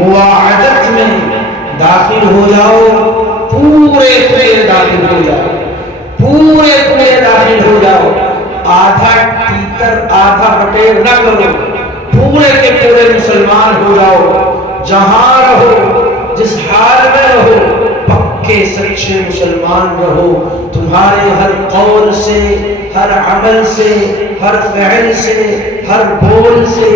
مواعدت میں داخل ہو جاؤ، پورے داخل ہو جاؤ، پورے داخل ہو جاؤ، آدھا تیتر آدھا بٹیر نہ کرو، پورے کے پورے مسلمان ہو جاؤ، جہاں رہو جس حال میں رہو پکے سچے مسلمان رہو، تمہارے ہر قول سے، ہر عمل سے، ہر فعل سے، ہر بول سے،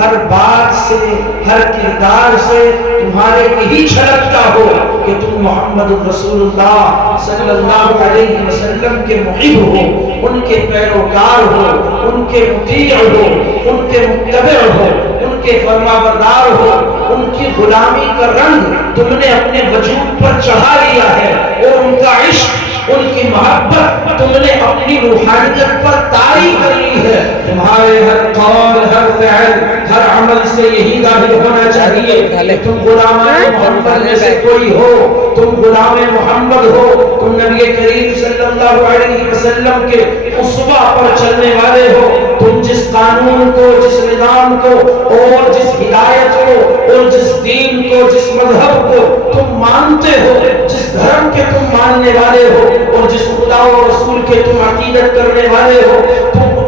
ہر بات سے، ہر کردار سے تمہارے یہی چھلکتا ہو کہ تم محمد رسول اللہ صلی اللہ علیہ وسلم کے محب ہو، ان کے پیروکار ہو، ان کے مطیع ہو، ان کے متبع ہو، ان کے فرما بردار ہو، ان کی غلامی کا رنگ تم نے اپنے وجود پر چڑھا لیا ہے، اور ان کا عشق، ان کی محبت تم نے اپنی روحانیت پر طاری کر لی ہے۔ تمہارے ہر قول، ہر فعل، ہر عمل سے یہی ظاہر ہونا چاہیے کہ تم غلامان محمد میں سے کوئی ہو، تم غلام محمد ہو، تم نبی کریم صلی اللہ علیہ وسلم کے اسوہ پر چلنے والے ہو، تم جس قانون کو، جس نظام کو، اور جس ہدایت کو، اور جس دین کو، جس مذہب کو تم مانتے ہو، جس دھرم کے تم ماننے والے ہو، اور جس خدا و رسول کے تم عقیدت کرنے والے ہو،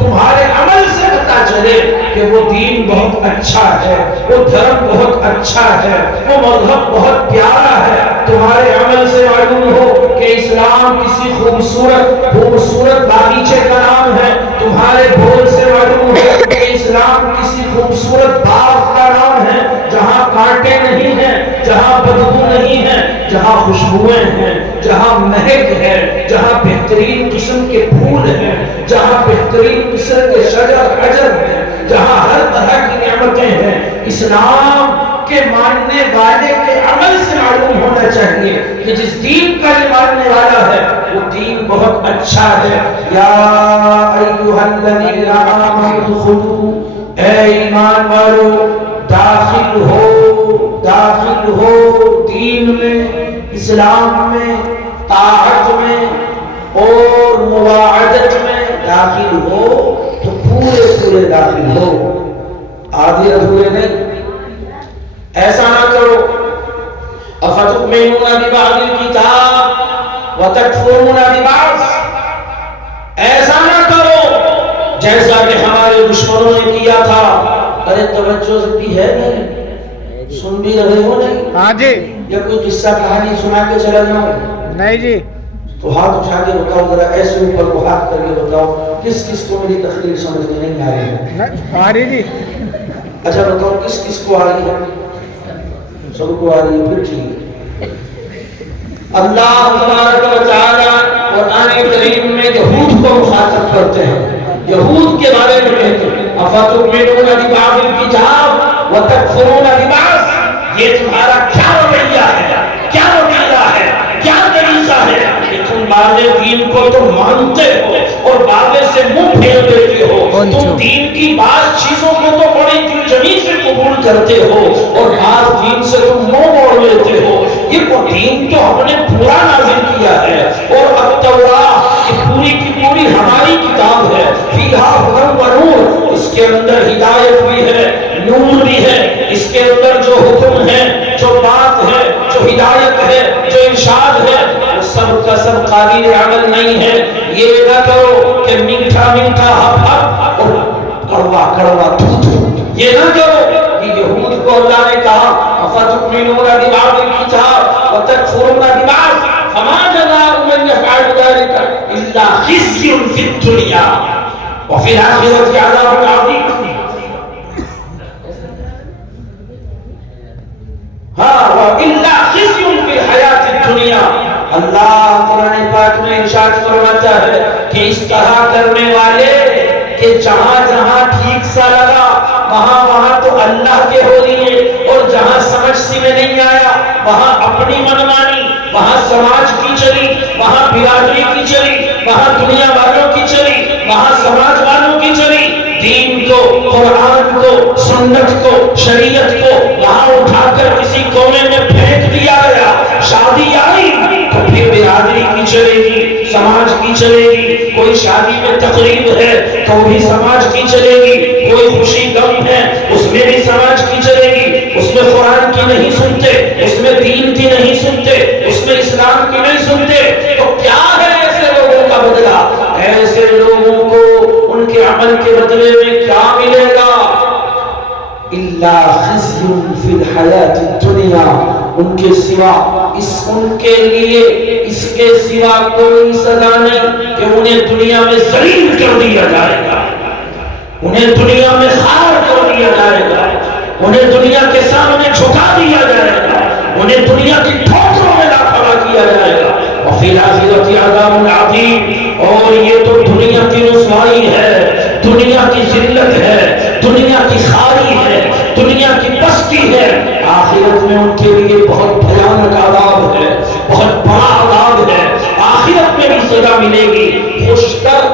تمہارے عمل سے پتا چلے کہ وہ دین بہت اچھا ہے، وہ دھرم بہت اچھا ہے، وہ مذہب بہت پیارا ہے۔ تمہارے عمل سے معلوم ہو کہ اسلام کسی خوبصورت باغیچے کا نام ہے، تمہارے بول سے معلوم ہو کہ اسلام کسی خوبصورت باغ کا نام ہے جہاں کانٹے نہیں ہیں، جہاں بدبو نہیں ہے، جہاں خوشبوئیں ہیں، جہاں مہک ہے، جہاں بہترین قسم کے پھول ہیں، جہاں بہترین قسم کے شجر حجر ہیں، جہاں ہر طرح کی نعمتیں ہیں۔ اسلام کے ماننے والے کے عمل سے معلوم ہونا چاہیے کہ جس دین کا یہ ماننے والا ہے وہ دین بہت اچھا ہے۔ یا ایھا الذین آمنوا ادخلوا، اے ایمان والو داخل ہو دین میں، اسلام میں، طاعت میں اور مواعدت میں داخل ہو تو پورے داخل ہو، آدھے ادھورے نہیں۔ ایسا نہ کرو افتؤمنون ببعض الکتاب وتکفرون ببعض، ایسا نہ کرو جیسا کہ ہمارے دشمنوں نے کیا تھا۔ ارے توجہ بھی ہے نہیں، سن بھی رہے ہو نہیں؟ ہاں جی۔ یا کوئی قصہ کہانی سنا کے چلا جاؤں؟ نہیں جی۔ تو ہاتھ اٹھا کے بتاؤ ذرا، ایسے اوپر کو ہاتھ کر کے بتاؤ کس کس کو میری تقریر سمجھ میں نہیں آ رہی ہے؟ آ رہی جی۔ اچھا بتاؤ کس کس کو آ رہی ہے؟ سب کو آ رہی ہے، پھر ٹھیک ہے۔ اللہ تبارک و تعالی قرآن کریم میں یہود کو مخاطب کرتے ہیں، یہود کے بارے میں کہتے ہیں افتؤمنون ببعض الکتاب وتکفرون ببعض، یہ تمہارا کیا رویہ ہے، کیا رویہ ہے، کیا طریقہ ہے کہ تم بعض دین کو تم مانتے ہو اور بعض سے منہ پھیر دیتے ہو، تم دین کی بعض چیزوں کو تو بڑی دلجمی سے قبول کرتے ہو اور بعض دین سے تم منہ موڑ لیتے ہو۔ یہ وہ دین تو ہم نے پورا نازل کیا ہے، اور التوراۃ یہ پوری کی پوری ہماری کتاب ہے، فیہا ھدی و نور، اس کے اندر ہدایت بھی ہے، نور بھی ہے، اس کے اندر جو حکم ہے، جو بات ہے، جو ہدایت ہے، جو ارشاد ہے، وہ سب کا سب قابل عمل نہیں ہے۔ یہ نہ کرو کہ میٹھا میٹھا ہپ ہپ اور کڑوا کڑوا تھو تھو، یہ نہ کرو۔ یہ یہود کو اللہ نے کہا افتؤمنون ببعض الکتاب وتکفرون ببعض فما جزاء من يفعل ذلك الا خزي في الدنيا وفي الاخرة عذاب عظيم۔ وَإِلَّا خِزْيٌ فِي الْحَيَاةِ الدُّنْيَا، اللہ قرآن پاک میں ارشاد فرماتا ہے کہ اس طرح کرنے والے کہ جہاں جہاں ٹھیک سا لگا وہاں تو اللہ کے ہو لیے، اور جہاں سمجھ سی میں نہیں آیا وہاں اپنی منمانی، وہاں سماج کی چلی، وہاں برادری کی چلی، وہاں دنیا والوں کی چلی، وہاں سماج والوں کی چلی۔ دین کو، قرآن کو، سنت کو، شریعت کو وہاں اٹھا کر کسی کونے میں پھینک دیا گیا۔ شادی آئی تو پھر برادری کی چلے گی، سماج کی چلے گی، کوئی شادی میں تقریب ہے تو بھی سماج کی چلے گی، کوئی خوشی غم ہے اس میں بھی سماج کی چلے گی، اس میں قرآن کی نہیں دین کی نہیں سنتے، اس میں اسلام کی نہیں سنتے، تو کیا ہے ایسے لوگوں کا بدلہ؟ ایسے لوگوں کو ان کے عمل کے بدلے میں کیا ملے گا؟ الا خزي في الحیات الدنیا، ان کے سوا ان کے لیے اس کے سوا کوئی سزا نہیں کہ انہیں دنیا میں ذلیل کر دیا جائے گا، انہیں دنیا میں خوار کر دیا جائے گا، انہیں دنیا کے سامنے جھکا دیا جائے گا، انہیں دنیا کی ٹھوکروں میں لا کھڑا کیا جائے گا، وفی الآخرۃ عذاب عظیم، اور یہ تو دنیا کی رسوائی ہے، دنیا کی ذلت ہے، دنیا کی خاری ہے، دنیا کی پستی ہے، آخرت میں ان کے لیے بہت بھیانک عذاب ہے، بہت بڑا عذاب ہے، آخرت میں بھی سزا ملے گی۔ خوشتر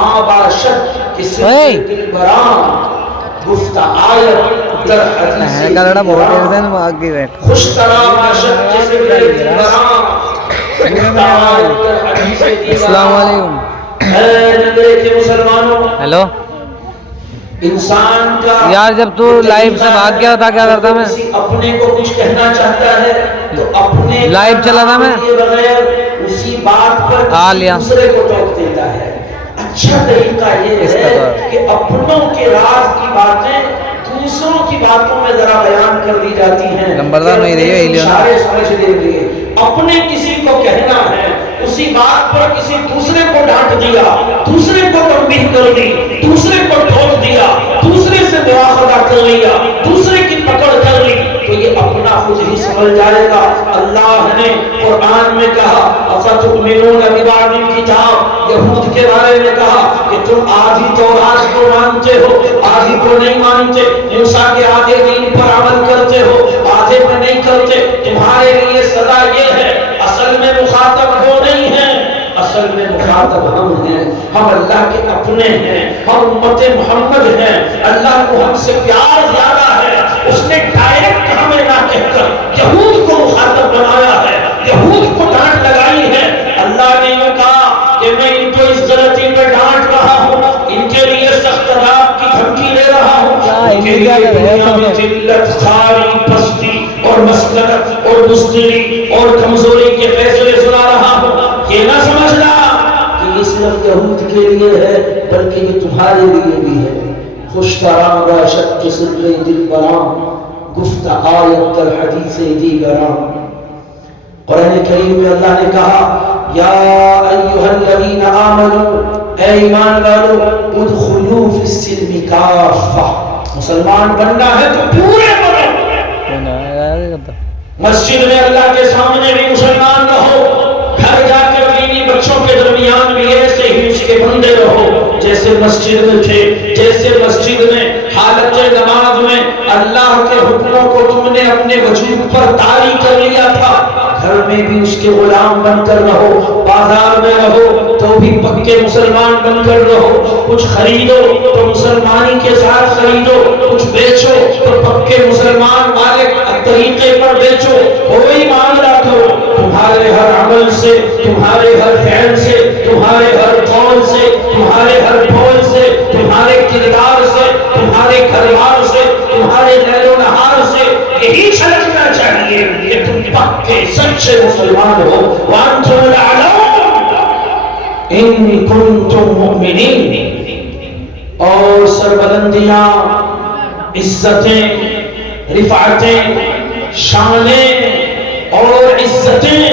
آباشت کسی دل برام گفتہ آیت در حدیث خوشتر آباشت کسی دل برام گفتہ آیت در حدیث السلام علیکم۔ اے نگرے کے مسلمانوں، ہیلو انسان کا یار جب تو لائیو سے بھاگ گیا تھا کیا کرتا میں؟ اپنے کو کچھ کہنا چاہتا ہے تو اپنے لائیو چلا تھا میں بغیر اسی بات پر دوسرے کو ٹوک دیتا ہے۔ اچھا طریقہ یہ ہے کہ اپنوں کے راز کی باتیں دوسروں کی باتوں میں ذرا بیان کر دی جاتی ہیں، نمبردار نہیں رہی ہے اشارے سمجھ لیجیے۔ اپنے کسی کو کہنا ہے، اسی بات پر کسی دوسرے کو ڈانٹ دیا، دوسرے کو تنبیہ کر دی، دوسرے کو ٹھوک دیا، دوسرے سے مواخذہ کر لیا، دوسرے کی پکڑ کر لی، تو یہ اپنا خود ہی سمجھ جائے گا۔ اللہ نے قرآن میں کہا افتؤمنون ببعض الکتاب، یہود کے بارے میں کہا کہ تم آدھی تورات کو مانتے ہو، آدھی کو نہیں مانتے، موسیٰ کے آدھے دین پر عمل کرتے ہو، آدھے پر نہیں کرتے، تمہارے لیے سزا یہ ہے۔ اصل میں مخاطب وہ نہیں ہے، اصل میں مخاطب ہم ہیں، ہم اللہ کے اپنے ہیں، ہم امت محمد ہیں، اللہ کو ہم سے پیار زیادہ ہے، اس نے ڈائریکٹ ہمیں نہ کہہ کر یہود کو مخاطب بنایا ہے، یہود کو ڈانٹ لگائی ہے۔ اللہ نے یوں کہا کہ میں ان کو اس غلطی پہ ڈانٹ رہا ہوں، ان کے لیے سخت عذاب کی دھمکی دے رہا ہوں، ان کے لیے دنیا میں ذلت، خاری، پستی اور مسکنت اور بزدلی اور کمزوری کے فیصلے سنا رہا ہوں۔ یہ نہ سمجھنا کہ یہ صرف یہود کے لیے ہے، بلکہ یہ تمہارے لیے بھی ہے۔ خوشترام راشد کے سرے دل برام گفتہ آیت در حدیث دیگرام۔ قرآن کریم میں اللہ نے کہا یا ایہا الذین آمنوا، اے ایمان والو، ادخلوا فی السلم کافہ، مسلمان بننا ہے تو پورے بنو۔ مسجد میں اللہ کے سامنے بھی مسلمان رہو، گھر جا کر بیوی بچوں کے درمیان بھی ایسے ہی اس کے بندے رہو جیسے مسجد میں تھے، جیسے مسجد میں حالت نماز میں اللہ کے حکموں کو تم نے اپنے وجود پر طاری کر لیا تھا، گھر میں بھی اس کے غلام بن کر رہو، بازار میں رہو تو بھی پکے مسلمان بن کر رہو، کچھ خریدو تو مسلمانی کے ساتھ خریدو، کچھ بیچو تو پکے مسلمان والے طریقے پر بیچو، کوئی معاملہ کرو، تمہارے ہر عمل سے، تمہارے ہر فعل سے، تمہارے ہر قول سے، تمہارے ہر بول سے، تمہارے کردار سے، تمہارے گھر-بار سے، تمہارے لیل و نہار سے یہی چھلکنا چاہیے کہ تم پکے سچے مسلمان ہو۔ وَأَنْتُمُ الْأَعْلَوْنَ إِن كُنتُم مُؤْمِنِينَ، اور سربلندیاں، عزتیں، رفعتیں، شانیں اور عزتیں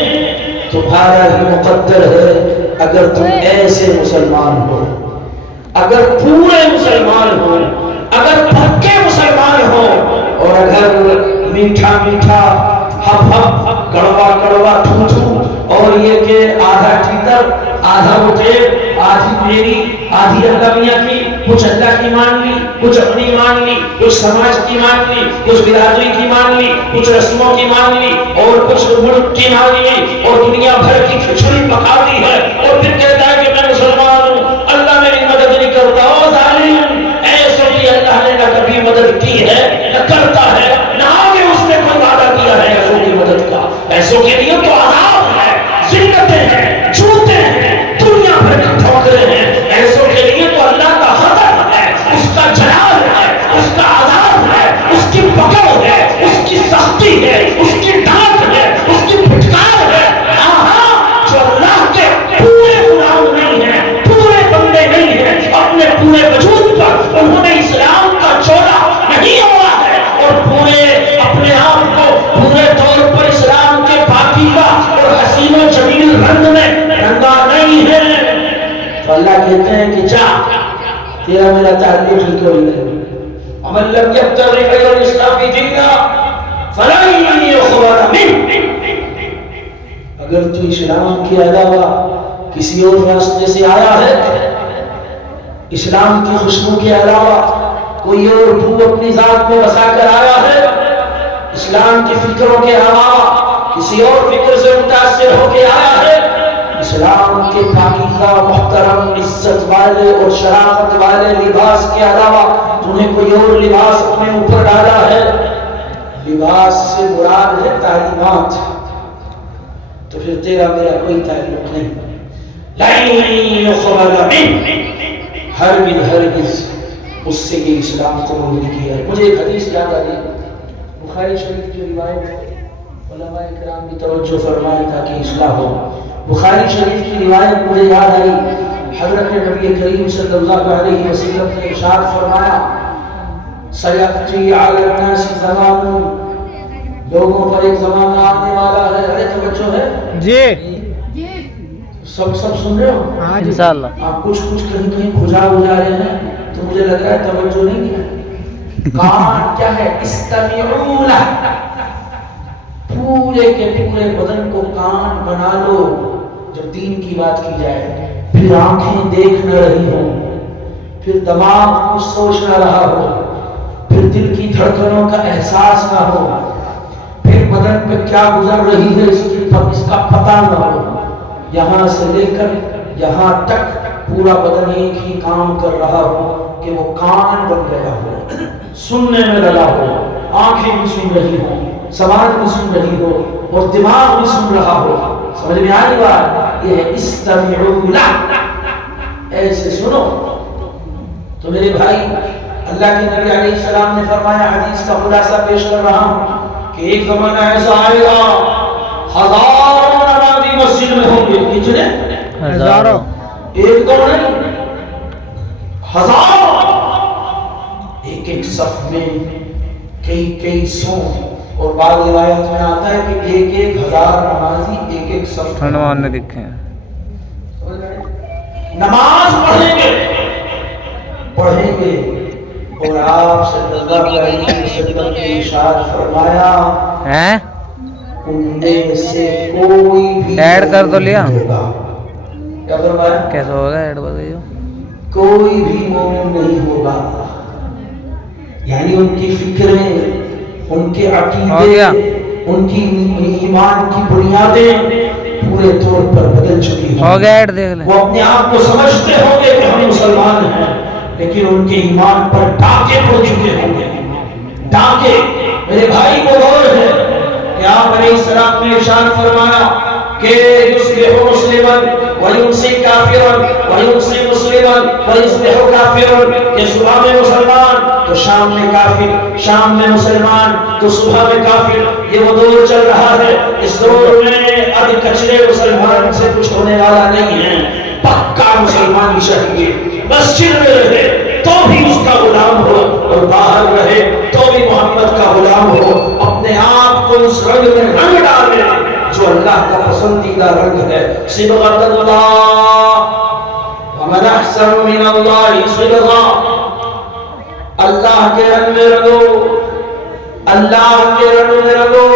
تمہارا ہی مقدر ہے اگر تم ایسے مسلمان ہو، اگر پورے مسلمان ہو، اگر پکے مسلمان ہو، اور اگر میٹھا میٹھا ہپ ہپ کڑوا کڑوا تھو تھو اور یہ کہ آدھا ٹیٹر آدھا وٹیپ، آدھی میری آدھی اللہ میاں کی، کچھ اللہ کی مان لی، کچھ اپنی مان لی، کچھ سماج کی مان لی، کچھ برادری کی مان لی، کچھ رسموں کی مان لی، اور کچھ ملک کی مان لی، اور دنیا بھر کی کھچڑی پکا دی ہے، اور پھر کہتا ہے کہ میں مسلمان ہوں، اللہ میری مدد نہیں کرتا۔ او ظالم، ایسے بھی اللہ نے نہ کبھی مدد کی ہے نہ کرتا ہے، نہ آگے اس نے کوئی وعدہ کیا ہے ایسوں کی مدد کا۔ ایسوں کے لیے تو عذاب ہے، ذلتیں ہیں، جوتے ہیں، دنیا بھر کی ٹھوکریں ہیں، ایسوں کے لیے تو اللہ کا غضب ہے، اس کا جلال ہے، اس کا عذاب ہے، اس کی پکڑ ہے، اس کی سختی ہے، اس کی ڈانٹ ہے۔ اسلام کے علاوہ کسی اور راستے سے آیا ہے؟ اسلام کی خوشبو کے علاوہ کوئی اور بو اپنی ذات میں بسا کر آیا ہے؟ اسلام کی فکروں کے علاوہ کسی اور فکر سے متاثر ہو کے آیا ہے؟ اسلام کے پاکیزہ محترم عزت والے اور شرافت والے لباس کے علاوہ تمہیں کوئی اور لباس اپنے اوپر ڈالا ہے؟ لباس سے مراد ہے تعلیمات، تو پھر تیرا میرا کوئی تعلق نہیں۔ ہرگز اس سے یہ اسلام قبول نہیں کیا۔ مجھے ایک حدیث یاد آ گئی، بخاری شریف کی روایت ہے، علماء کرام کی توجہ فرمائیں تاکہ اصلاح ہو۔ بخاری شریف کی روایت مجھے یاد آئی، حضرت نبی کریم صلی اللہ علیہ وسلم نے ارشاد فرمایا سیأتی علی الناس زمان، لوگوں پر ایک زمانہ آنے والا ہے۔ ارے توجہ ہے جی سب سن رہے ہو؟ انشاءاللہ آپ کچھ کہیں کھجا رہے ہیں تو مجھے لگ رہا ہے توجہ نہیں ہے۔ کان کیا ہے؟ استمعوا لہ، پورے کے پورے بدن کو کان بنا لو جب دین کی بات کی جائے، پھر آنکھیں دیکھ نہ رہی ہو، پھر دماغ کچھ سوچ نہ رہا ہو، پھر دل کی دھڑکنوں کا احساس نہ ہو، پھر بدن پہ کیا گزر رہی ہے اس کا پتہ نہ ہو، یہاں سے لے کر یہاں تک پورا بدن ایک ہی کام کر رہا ہو کہ وہ کان بن گیا ہو، سننے میں لگا ہو، آنکھیں بھی سن رہی ہو، سماعت بھی سن رہی ہو اور دماغ بھی سن رہا ہو۔ سمجھ میں آئی بات؟ یہ ہے استمعوا لہ، ایسے سنو۔ تو میرے بھائی، اللہ کے نبی علیہ السلام نے فرمایا، حدیث کا خلاصہ پیش کر رہا ہوں کہ ایک زمانہ ایسا آئے گا ہزاروں نمازی مسجد میں ہوں گے۔ کتنے؟ ہزاروں، ایک دو نہیں، ہزاروں، ایک ایک صف میں کئی سو، اور بعض روایت میں آتا ہے کہ ایک ایک ہزار نمازی ایک ایک صف ہنومان نے دکھے ہیں، نماز پڑھیں گے اور آپ صلی اللہ علیہ وسلم نے ارشاد فرمایا ہیں ان میں سے کوئی بھی ایڈ کر تو لیا، کیا فرمایا؟ کیسے ہوگا ایڈ بتائیے؟ کوئی بھی مومن نہیں ہوگا، یعنی ان کی فکریں، ان کے عقیدے، ان کی ایمان کی بنیادیں پورے طور پر بدل چکی ہیں۔ ہو گیا ایڈ دیکھ لیں۔ وہ اپنے آپ کو سمجھتے ہوں گے کہ ہم مسلمان ہیں، لیکن ان کے ایمان پر ڈاکے پڑ چکے ہوں گے، ڈاکے۔ میرے بھائی کو غور ہے کہ آپ علیہ السلام نے ارشاد فرمایا کہ یصبح مسلما ویمسی کافرا ویمسی مسلما ویصبح کافرا، کہ صبح میں مسلمان تو شام میں کافر، شام میں مسلمان تو صبح میں کافر۔ یہ وہ دور چل رہا ہے، اس دور میں اب کچرے مسلمان سے کچھ ہونے والا نہیں ہے۔ پکا مسلمان چاہیے، مسجد میں رہے تو بھی اس کا غلام ہو اور باہر رہے تو بھی محمد کا غلام ہو، اپنے آپ کو اس رنگ میں رنگ ڈالے جو اللہ کا پسندیدہ رنگ ہے۔ صبغۃ اللہ ومن احسن من اللہ صبغہ، اللہ کے رنگ میں رنگو، اللہ کے رنگ میں رنگو،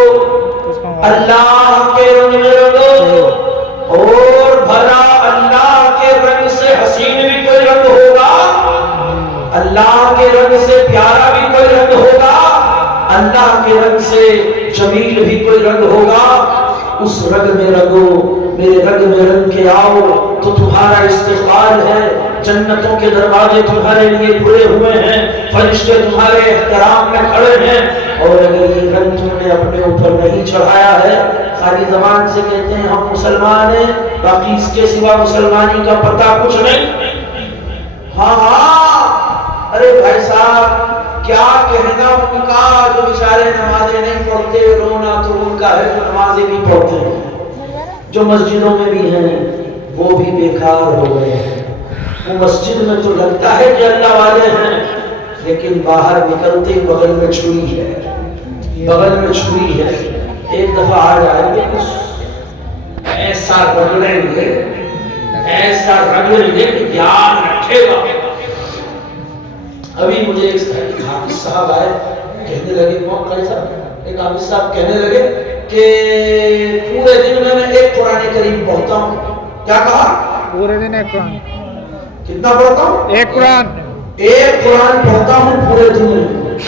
اللہ کے رنگ میں رنگو، اور بھلا اللہ کے رنگ سے حسین بھی کوئی رنگ ہوگا، اللہ کے رنگ سے پیارا بھی کوئی رنگ ہوگا، اللہ کے رنگ سے جمیل بھی کوئی رنگ ہوگا۔ اس رنگ میں رنگو، میرے رنگ میں رنگ کے آؤ تو تمہارا استقبال ہے، جنتوں کے دروازے تمہارے لیے کھلے ہوئے ہیں، فرشتے تمہارے احترام میں کھڑے ہیں۔ اور اگر یہ رنگ تم نے اپنے اوپر نہیں چڑھایا ہے، خالی زبان سے کہتے ہیں ہم مسلمان ہیں، باقی اس کے سوا مسلمانی کا پتہ کچھ نہیں۔ ہاں ارے بھائی صاحب، کیا کہنا ان کا جو بیچارے نمازیں نہیں پڑھتے، رونا تو ان کا ہے جو نمازیں بھی پڑھتے ہیں، جو مسجدوں میں بھی ہیں وہ بھی بیکار ہو گئے ہیں۔ وہ مسجد میں تو لگتا ہے کہ اللہ والے ہیں، لیکن باہر نکلتے بغل میں چھری ہے، بغل میں چھری ہے۔ ایک دفعہ آ جائیں گے ایسا رگڑیں گے، ایسا رگڑیں گے کہ یاد رکھے گا۔ ابھی مجھے ایک حافظ صاحب آئے، کہنے لگے، ایک حافظ صاحب کہنے لگے کہ پورے دن میں ایک قرآن کریم پڑھتا ہوں. کیا کہا؟ پورے دن ایک قرآن. کتنا پڑھتا ہوں؟ ایک قرآن. ایک قرآن پڑھتا ہوں پورے دن میں.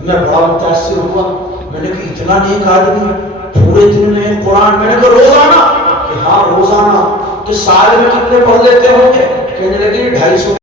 میں بڑا متاثر ہوا. میں نے کہا اتنا نیک آدمی پورے دن میں ایک قرآن. میں نے کہا روزانہ؟ کہ ہاں روزانہ. کہ سال میں کتنے پڑھ لیتے ہوں گے؟ کہنے لگے 250